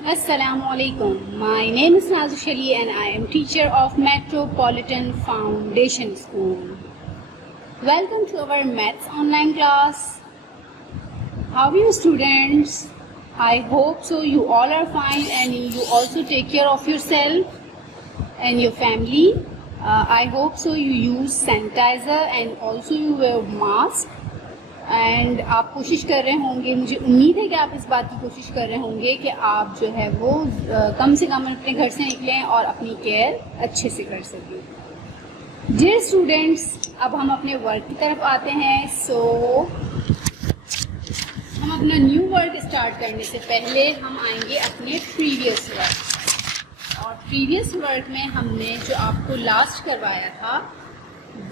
Assalamualaikum. My name is Nazush Ali and I am teacher of Metropolitan Foundation School. Welcome to our maths online class. How are you students? I hope so you all are fine and you also take care of yourself and your family. I hope so you use sanitizer and also you wear mask. And आप कोशिश कर रहे होंगे, मुझे उम्मीद है कि आप इस बात की कोशिश कर रहे होंगे कि आप जो है वो कम से कम अपने घर से निकलें और अपनी केयर अच्छे से कर सकें। डियर स्टूडेंट्स, अब हम अपने वर्क की तरफ आते हैं। हम अपना न्यू वर्क स्टार्ट करने से पहले हम आएंगे अपने प्रीवियस वर्क। और प्रीवियस वर्क में हमने जो आपको लास्ट करवाया था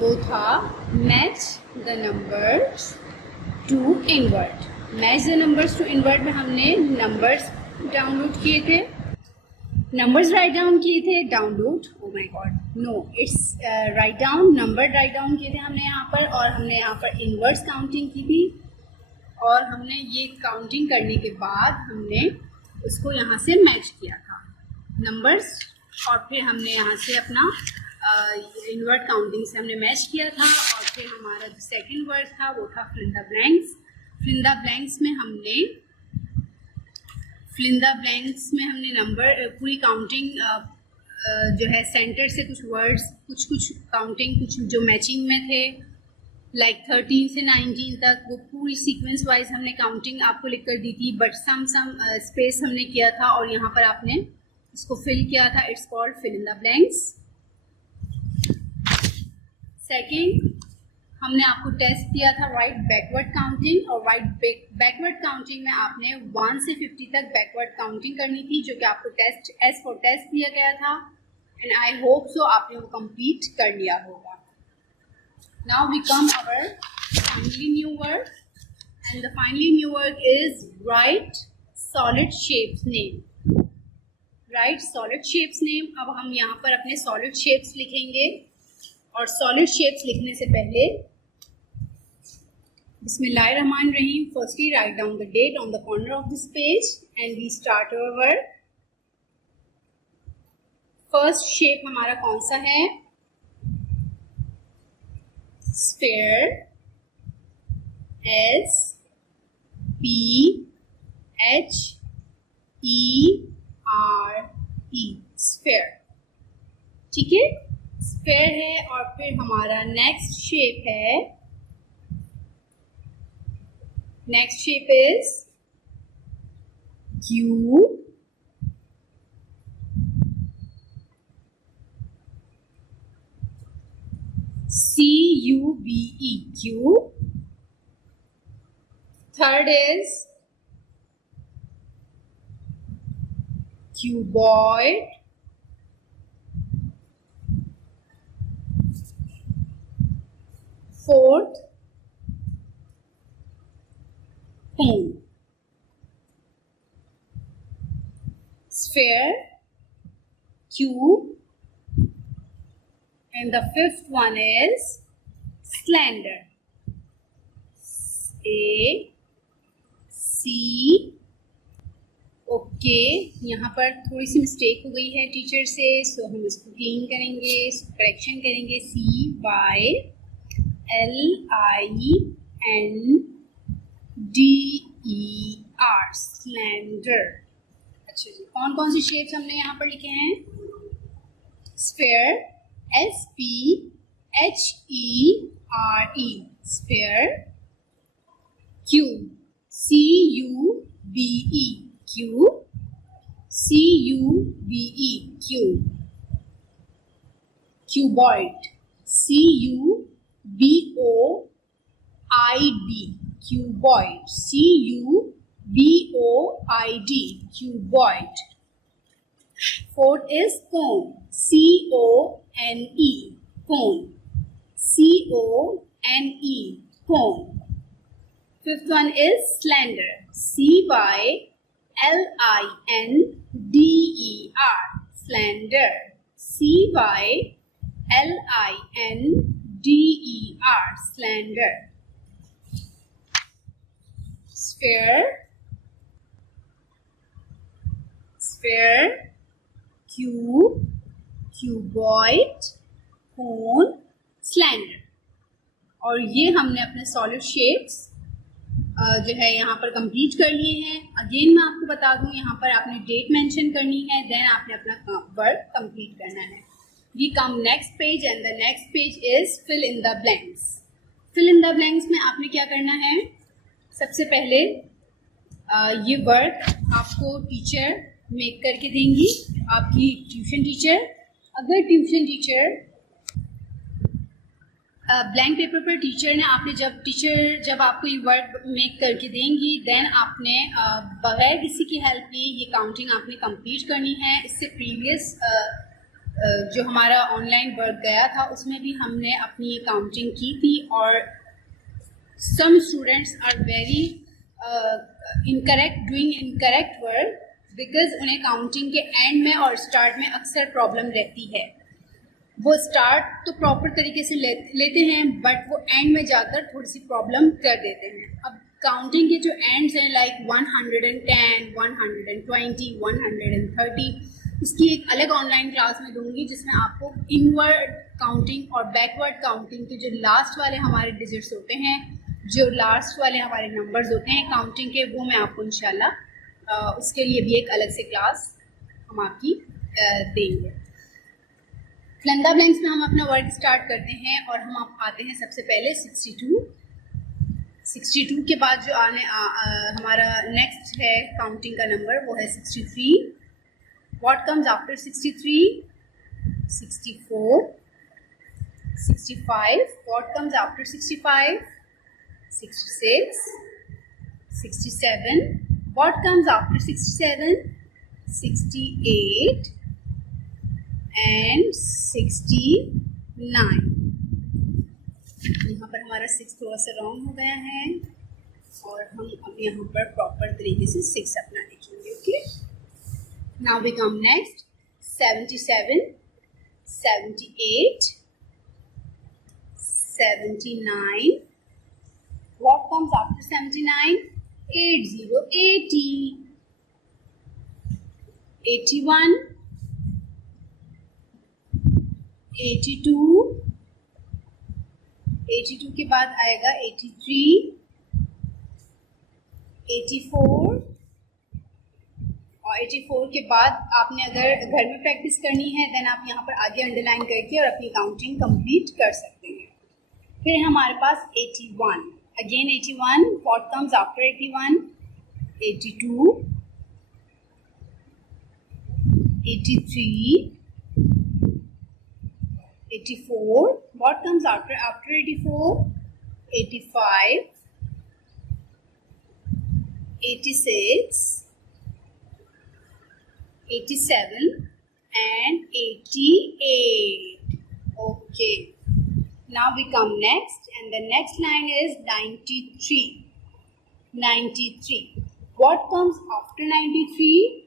वो था match the numbers to invert. Match the numbers to invert में हमने नंबर्स डाउनलोड किए थे, नंबर्स राइट डाउन किए थे। Download, oh my god, no it's write down, number write down किए थे हमने यहाँ पर। और हमने यहाँ पर इनवर्स काउंटिंग की थी और हमने ये काउंटिंग करने के बाद हमने उसको यहाँ से मैच किया था नंबर्स। और फिर हमने यहाँ से अपना इनवर्ट काउंटिंग से हमने मैच किया था। और फिर हमारा जो सेकंड वर्ड था वो था fill in the blanks. Fill in the blanks में हमने नंबर पूरी काउंटिंग जो है सेंटर से कुछ वर्ड्स, कुछ काउंटिंग, कुछ जो मैचिंग में थे लाइक 13 से 19 तक, वो पूरी सीक्वेंस वाइज हमने काउंटिंग आपको लिख कर दी थी। बट सम स्पेस हमने किया था और यहाँ पर आपने इसको फिल किया था। It's called fill in the blanks. Second, हमने आपको टेस्ट दिया था राइट बैकवर्ड काउंटिंग। और राइट बैकवर्ड काउंटिंग में आपने 1 से 50 तक बैकवर्ड काउंटिंग करनी थी, जो कि आपको टेस्ट एस फॉर टेस्ट दिया गया था। एंड आई होप सो आपने वो कंप्लीट कर लिया होगा। Now we come our finally new work, and the finally new work is write solid shapes name. Write solid shapes name. अब हम यहाँ पर अपने सॉलिड शेप्स लिखेंगे। और सॉलिड शेप्स लिखने से पहले बिस्मिल्लाहिर्रहमानिर्रहीम, firstly write down the date on the corner of this page and we start our work. First shape हमारा कौन सा है? Sphere, S P H E R E, sphere. ठीक है, स्फेयर है। और फिर हमारा नेक्स्ट शेप है, next shape is cube, CUBE, cube. Third is cuboid, fourth cone, sphere, cube, and the fifth one is slender, A C। Okay, यहाँ पर थोड़ी सी मिस्टेक हो गई है टीचर से, सो हम इसको क्लीन करेंगे, इसको करेक्शन करेंगे। SLINDER, slender. अच्छा जी, कौन कौन सी शेप्स हमने यहाँ पर लिखे हैं? Sphere, SPHERE, sphere. Cube, CUBE, cube, CUBE, cube. Cuboid, CUBOID, cuboid, CUBOID, cuboid. Fourth is cone, CONE, cone, CONE, cone. Fifth one is slender, SYLINDER, slender, SYLINDER, slender. Sphere, sphere, cube, cuboid, cone, cylinder. और ये हमने अपने solid shapes जो है यहाँ पर complete कर लिए हैं। अगेन मैं आपको बता दूँ, यहाँ पर आपने डेट मेंशन करनी है, देन आपने अपना वर्क कंप्लीट करना है। We come next page and the next page is fill in the blanks. Fill in the blanks में आपने क्या करना है, सबसे पहले ये वर्क आपको टीचर मेक करके देंगी, आपकी ट्यूशन टीचर। अगर ट्यूशन टीचर ब्लैंक पेपर पर टीचर जब आपको ये वर्क मेक करके देंगी, देन आपने बगैर किसी की हेल्प लिए ये काउंटिंग आपने कंप्लीट करनी है। इससे प्रीवियस जो हमारा ऑनलाइन वर्क गया था उसमें भी हमने अपनी ये काउंटिंग की थी, और some students are very doing incorrect work, because उन्हें काउंटिंग के एंड में और स्टार्ट में अक्सर प्रॉब्लम रहती है। वो स्टार्ट तो प्रॉपर तरीके से लेते हैं, बट वो एंड में जाकर थोड़ी सी प्रॉब्लम कर देते हैं। अब काउंटिंग के जो एंड्स हैं लाइक 110, 120, 130, इसकी एक अलग ऑनलाइन क्लास में दूंगी जिसमें आपको इनवर्ड काउंटिंग और बैकवर्ड काउंटिंग के जो लास्ट वाले हमारे डिजिट्स होते हैं, जो लास्ट वाले हमारे नंबर्स होते हैं काउंटिंग के, वो मैं आपको इंशाल्लाह उसके लिए भी एक अलग से क्लास हम आपकी देंगे। फिल इन द ब्लैंक्स में हम अपना वर्क स्टार्ट करते हैं और हम आते हैं सबसे पहले 62। 62 के बाद जो हमारा नेक्स्ट है काउंटिंग का नंबर वो है 63। What comes after 63? 64, 65। What comes after 65? 66, 67। What comes after 67? 68 and 69। यहाँ पर हमारा 6 थोड़ा सा रॉन्ग हो गया है और हम अब यहाँ पर प्रॉपर तरीके से 6 अपना लिखेंगे। Okay, now we come next 77, 78, 79। What comes after 79? 80, 80, 81, 82, 82 के बाद आएगा 83, 84, और 84 के बाद आपने अगर घर में प्रैक्टिस करनी है देन आप यहाँ पर आगे अंडरलाइन करके और अपनी काउंटिंग कंप्लीट कर सकते हैं। फिर हमारे पास 81, again 81। What comes after 81? 82, 83, 84. What comes after 84? 85, 86, 87 and 88. Okay, now we come next and the next line is 93. 93. What comes after 93?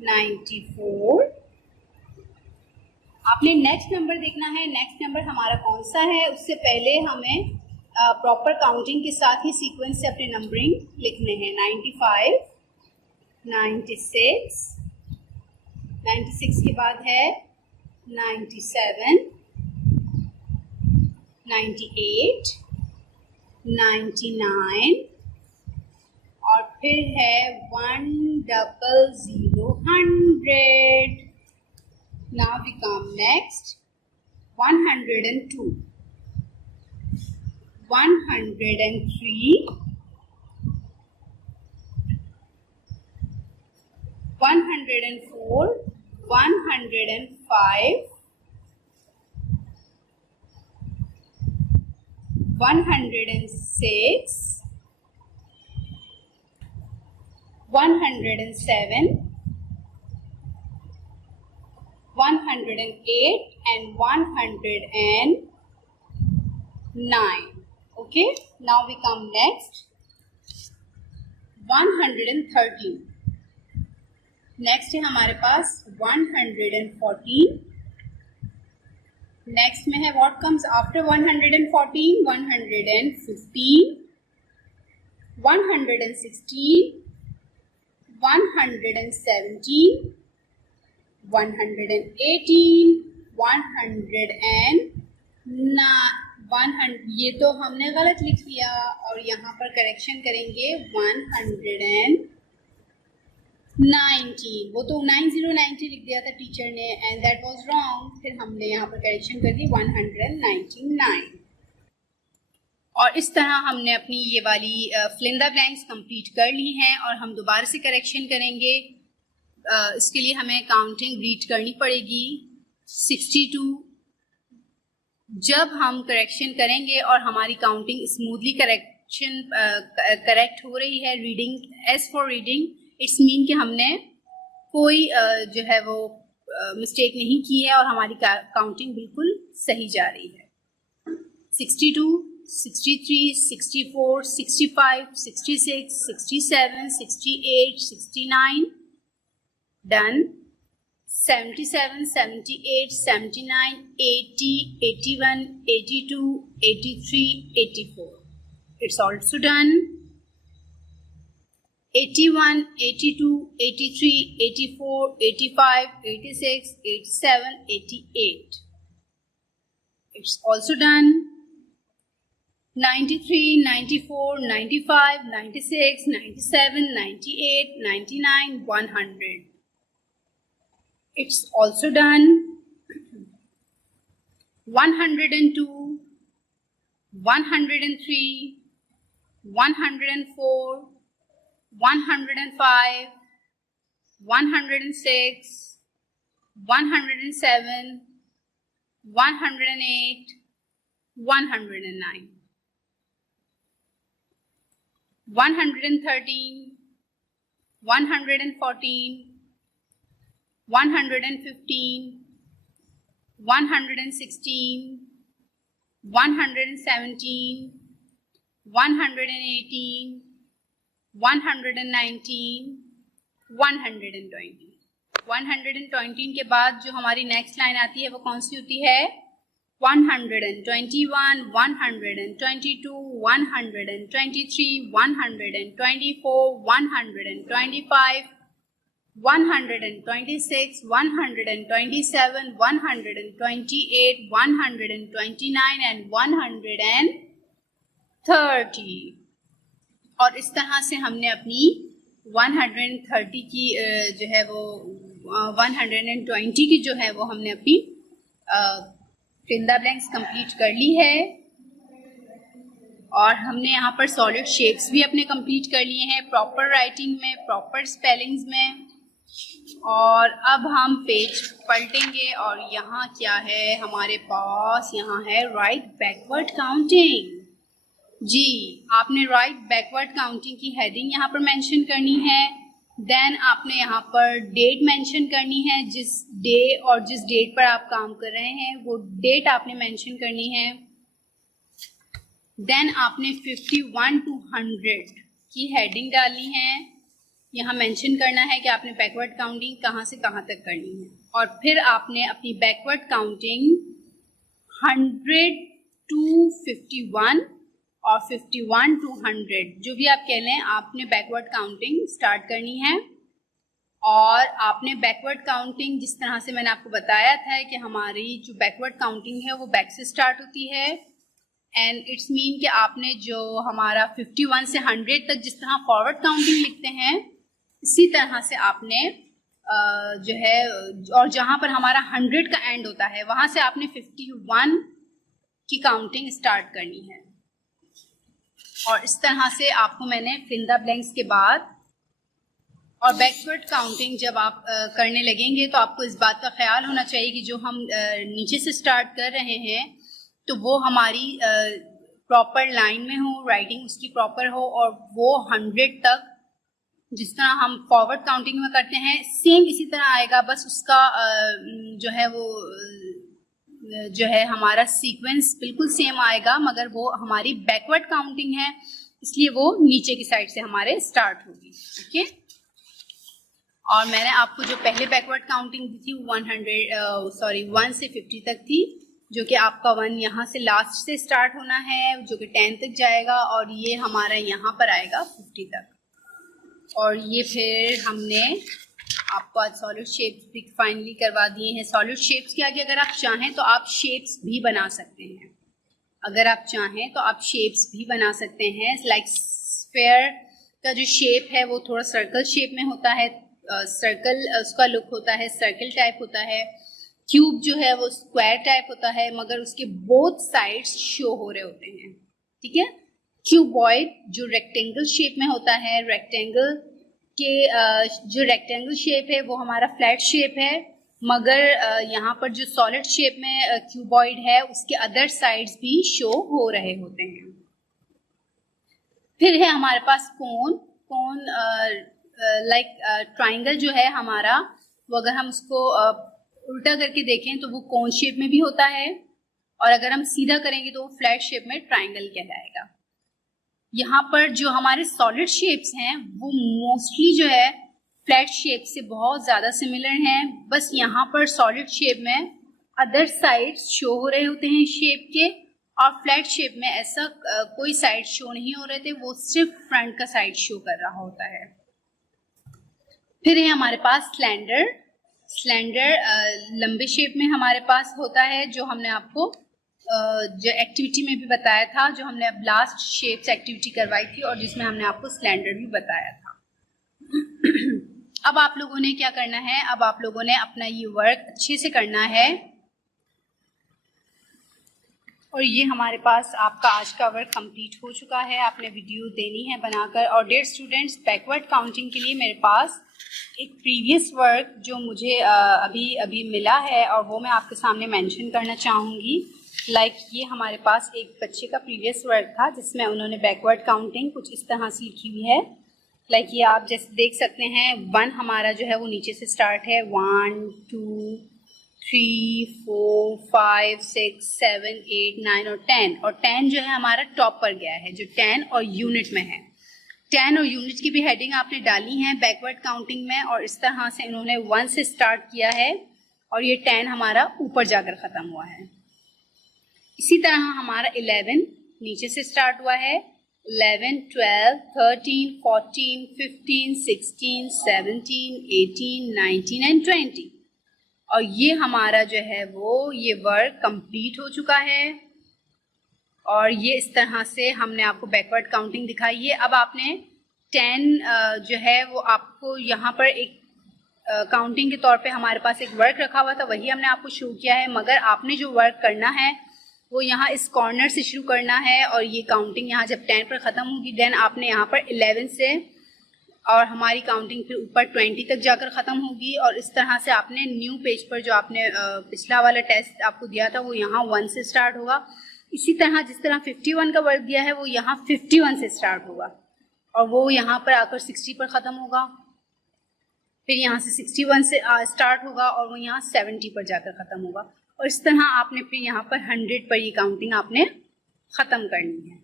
94. आपने नेक्स्ट नंबर देखना है, नेक्स्ट नंबर हमारा कौन सा है। उससे पहले हमें प्रॉपर काउंटिंग के साथ ही सीक्वेंस से अपने नंबरिंग लिखने हैं। 95, 96, 96 के बाद है 97, 98, 99 और फिर है 100, 100। Now we come next 102, 103, 104, 105, 106, 107, 108 and 109. Okay, now we come next 113. Next है हमारे पास 114। नेक्स्ट में है व्हाट कम्स आफ्टर 114? 115, 116, 117, 118, 109, ये तो हमने गलत लिख लिया और यहाँ पर करेक्शन करेंगे 119, वो तो 9090 लिख दिया था टीचर ने एंड दैट वाज रॉन्ग, फिर हमने यहाँ पर करेक्शन कर दी 199। और इस तरह हमने अपनी ये वाली fill in the blanks complete कर ली हैं और हम दोबारा से करेक्शन करेंगे। इसके लिए हमें काउंटिंग रीड करनी पड़ेगी 62। जब हम करेक्शन करेंगे और हमारी काउंटिंग स्मूथली करेक्ट हो रही है, reading as for reading it's mean कि हमने कोई जो है वो मिस्टेक नहीं की है और हमारी काउंटिंग बिल्कुल सही जा रही है। 62, 63, 64, 65, 66, 67, 68, 69, done. 77, 78, 79, 80, 81, 82, 83, 84. It's also done. 81, 82, 83, 84, 85, 86, 87, 88. It's also done. 93, 94, 95, 96, 97, 98, 99, 100. It's also done. 102, 103, 104, 105, 106, 107, 108, 109. 113, 114, 115, 116, 117, 118, 119, 120. 120 के बाद जो हमारी नेक्स्ट लाइन आती है वो कौन सी होती है? 121, 122, 123, 124, 125, 126, 127, 128, 129 and 130. और इस तरह से हमने अपनी 130 की जो है वो 120 की जो है वो हमने अपनी fill in the blanks complete कर ली है और हमने यहाँ पर सॉलिड शेप्स भी अपने कंप्लीट कर लिए हैं प्रॉपर राइटिंग में, प्रॉपर स्पेलिंग्स में। और अब हम पेज पलटेंगे और यहाँ क्या है हमारे पास? यहाँ है राइट बैकवर्ड काउंटिंग। जी, आपने राइट बैकवर्ड काउंटिंग की हेडिंग यहाँ पर मेंशन करनी है। देन आपने यहाँ पर डेट मेंशन करनी है, जिस डे और जिस डेट पर आप काम कर रहे हैं वो डेट आपने मेंशन करनी है। देन आपने 51 to 100 की हेडिंग डालनी है। यहाँ मेंशन करना है कि आपने बैकवर्ड काउंटिंग कहाँ से कहाँ तक करनी है और फिर आपने अपनी बैकवर्ड काउंटिंग 100 to 51 और 51 to 100 जो भी आप कह लें, आपने बैकवर्ड काउंटिंग स्टार्ट करनी है। और आपने बैकवर्ड काउंटिंग जिस तरह से मैंने आपको बताया था कि हमारी जो बैकवर्ड काउंटिंग है वो बैक से स्टार्ट होती है एंड इट्स मीन कि आपने जो हमारा 51 से 100 तक जिस तरह फॉरवर्ड काउंटिंग लिखते हैं इसी तरह से आपने जो है और जहाँ पर हमारा 100 का एंड होता है वहाँ से आपने 51 की काउंटिंग स्टार्ट करनी है। और इस तरह से आपको मैंने फिल इन द ब्लैंक्स के बाद और बैकवर्ड काउंटिंग जब आप करने लगेंगे तो आपको इस बात का ख्याल होना चाहिए कि जो हम नीचे से स्टार्ट कर रहे हैं तो वो हमारी प्रॉपर लाइन में हो, राइटिंग उसकी प्रॉपर हो और वो 100 तक जिस तरह हम फॉरवर्ड काउंटिंग में करते हैं सेम इसी तरह आएगा, बस उसका जो है वो जो है हमारा सीक्वेंस बिल्कुल सेम आएगा, मगर वो हमारी बैकवर्ड काउंटिंग है इसलिए वो नीचे की साइड से हमारे स्टार्ट होगी। ठीक है, और मैंने आपको जो पहले बैकवर्ड काउंटिंग दी थी 1 से 50 तक थी, जो कि आपका 1 यहाँ से लास्ट से स्टार्ट होना है जो कि 10 तक जाएगा और ये हमारा यहाँ पर आएगा 50 तक। और ये फिर हमने आपको आज सॉलिड शेप्स भी फाइनली करवा दिए हैं। सॉलिड शेप्स के आगे अगर आप चाहें तो आप शेप्स भी बना सकते हैं। अगर आप चाहें तो आप शेप्स भी बना सकते हैं। लाइक स्फेयर का जो शेप है वो थोड़ा सर्कल शेप में होता है, सर्कल उसका लुक होता है, सर्कल टाइप होता है। क्यूब जो है वो स्क्वायर टाइप होता है, मगर उसके बोथ साइड्स शो हो रहे होते हैं। ठीक है। क्यूबॉइड जो रेक्टेंगल शेप में होता है, रेक्टेंगल के जो रेक्टेंगल शेप है वो हमारा फ्लैट शेप है, मगर यहाँ पर जो सॉलिड शेप में क्यूबॉइड है उसके अदर साइड्स भी शो हो रहे होते हैं। फिर है हमारे पास कोन। कोन लाइक ट्राइंगल जो है हमारा, वो अगर हम उसको उल्टा करके देखें तो वो कोन शेप में भी होता है, और अगर हम सीधा करेंगे तो वो फ्लैट शेप में ट्राइंगल कहलाएगा। यहाँ पर जो हमारे सॉलिड शेप्स हैं वो मोस्टली जो है फ्लैट शेप से बहुत ज़्यादा सिमिलर हैं, बस यहाँ पर सॉलिड शेप में अदर साइड्स शो हो रहे होते हैं शेप के, और फ्लैट शेप में ऐसा कोई साइड शो नहीं हो रहे थे, वो सिर्फ फ्रंट का साइड शो कर रहा होता है। फिर है हमारे पास स्लेंडर। स्लेंडर लंबे शेप में हमारे पास होता है, जो हमने आपको जो एक्टिविटी में भी बताया था, जो हमने अब लास्ट शेप्स एक्टिविटी करवाई थी और जिसमें हमने आपको स्लेंडर भी बताया था। अब आप लोगों ने क्या करना है, अब आप लोगों ने अपना ये वर्क अच्छे से करना है, और ये हमारे पास आपका आज का वर्क कंप्लीट हो चुका है। आपने वीडियो देनी है बनाकर। और डियर स्टूडेंट्स, बैकवर्ड काउंटिंग के लिए मेरे पास एक प्रीवियस वर्क जो मुझे अभी मिला है और वो मैं आपके सामने मेंशन करना चाहूँगी। लाइक ये हमारे पास एक बच्चे का प्रीवियस वर्क था जिसमें उन्होंने बैकवर्ड काउंटिंग कुछ इस तरह से लिखी हुई है। लाइक ये आप जैसे देख सकते हैं, 1 हमारा जो है वो नीचे से स्टार्ट है, 1 2 3 4 5 6 7 8 9 और 10, और 10 जो है हमारा टॉप पर गया है, जो 10 और यूनिट में है। 10 और यूनिट की भी हेडिंग आपने डाली है बैकवर्ड काउंटिंग में, और इस तरह से इन्होंने 1 से स्टार्ट किया है और ये 10 हमारा ऊपर जाकर ख़त्म हुआ है। इसी तरह हमारा 11 नीचे से स्टार्ट हुआ है, 11 12 13 14 15 16 17 18 19 एंड 20, और ये हमारा जो है वो ये वर्क कंप्लीट हो चुका है। और ये इस तरह से हमने आपको बैकवर्ड काउंटिंग दिखाई है। अब आपने 10 जो है वो आपको यहाँ पर एक काउंटिंग के तौर पे हमारे पास एक वर्क रखा हुआ था, वही हमने आपको शो किया है, मगर आपने जो वर्क करना है वो यहाँ इस कॉर्नर से शुरू करना है, और ये काउंटिंग यहाँ जब 10 पर ख़त्म होगी देन आपने यहाँ पर 11 से, और हमारी काउंटिंग फिर ऊपर 20 तक जाकर ख़त्म होगी। और इस तरह से आपने न्यू पेज पर जो आपने पिछला वाला टेस्ट आपको दिया था वो यहाँ 1 से स्टार्ट होगा। इसी तरह जिस तरह 51 का वर्क दिया है वो यहाँ 51 से स्टार्ट होगा, और वो यहाँ पर आकर 60 पर ख़त्म होगा, फिर यहाँ से 61 से स्टार्ट होगा और वो यहाँ 70 पर जाकर ख़त्म होगा, और इस तरह आपने फिर यहाँ पर 100 पर ये काउंटिंग आपने ख़त्म करनी है।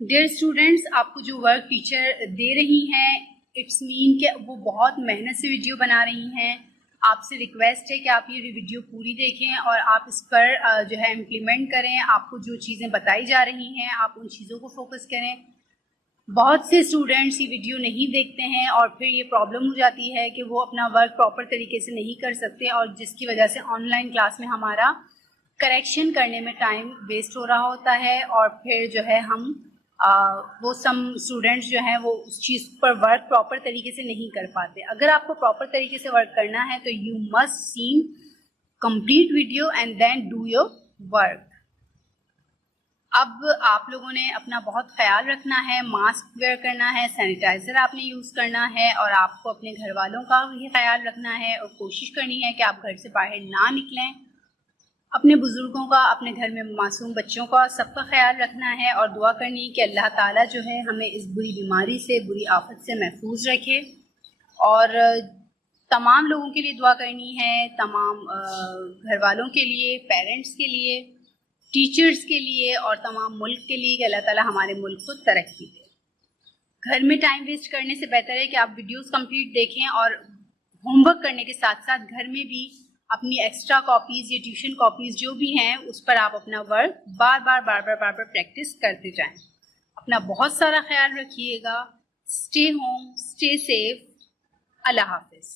डियर स्टूडेंट्स, आपको जो वर्क टीचर दे रही हैं इट्स मीन कि वो बहुत मेहनत से वीडियो बना रही हैं। आपसे रिक्वेस्ट है कि आप ये वीडियो पूरी देखें और आप इस पर जो है इम्प्लीमेंट करें। आपको जो चीज़ें बताई जा रही हैं आप उन चीज़ों को फोकस करें। बहुत से स्टूडेंट्स ये वीडियो नहीं देखते हैं और फिर ये प्रॉब्लम हो जाती है कि वो अपना वर्क प्रॉपर तरीके से नहीं कर सकते, और जिसकी वजह से ऑनलाइन क्लास में हमारा करेक्शन करने में टाइम वेस्ट हो रहा होता है, और फिर जो है हम वो सम स्टूडेंट्स जो हैं वो उस चीज़ पर वर्क प्रॉपर तरीके से नहीं कर पाते। अगर आपको प्रॉपर तरीके से वर्क करना है तो you must see complete video and then do your work. अब आप लोगों ने अपना बहुत ख्याल रखना है, मास्क वेयर करना है, सैनिटाइज़र आपने यूज़ करना है, और आपको अपने घर वालों का भी ख्याल रखना है, और कोशिश करनी है कि आप घर से बाहर ना निकलें। अपने बुज़ुर्गों का, अपने घर में मासूम बच्चों का, सबका ख्याल रखना है, और दुआ करनी है कि अल्लाह ताला जो है हमें इस बुरी बीमारी से, बुरी आफत से महफूज रखे। और तमाम लोगों के लिए दुआ करनी है, तमाम घर वालों के लिए, पेरेंट्स के लिए, टीचर्स के लिए और तमाम मुल्क के लिए कि अल्लाह ताला हमारे मुल्क को तरक्की दे। घर में टाइम वेस्ट करने से बेहतर है कि आप वीडियोस कंप्लीट देखें, और होमवर्क करने के साथ साथ घर में भी अपनी एक्स्ट्रा कॉपीज़ या ट्यूशन कॉपीज़ जो भी हैं उस पर आप अपना वर्क बार बार प्रैक्टिस करते जाएं। अपना बहुत सारा ख्याल रखिएगा। स्टे होम, स्टे सेफ, अल्लाह हाफिज।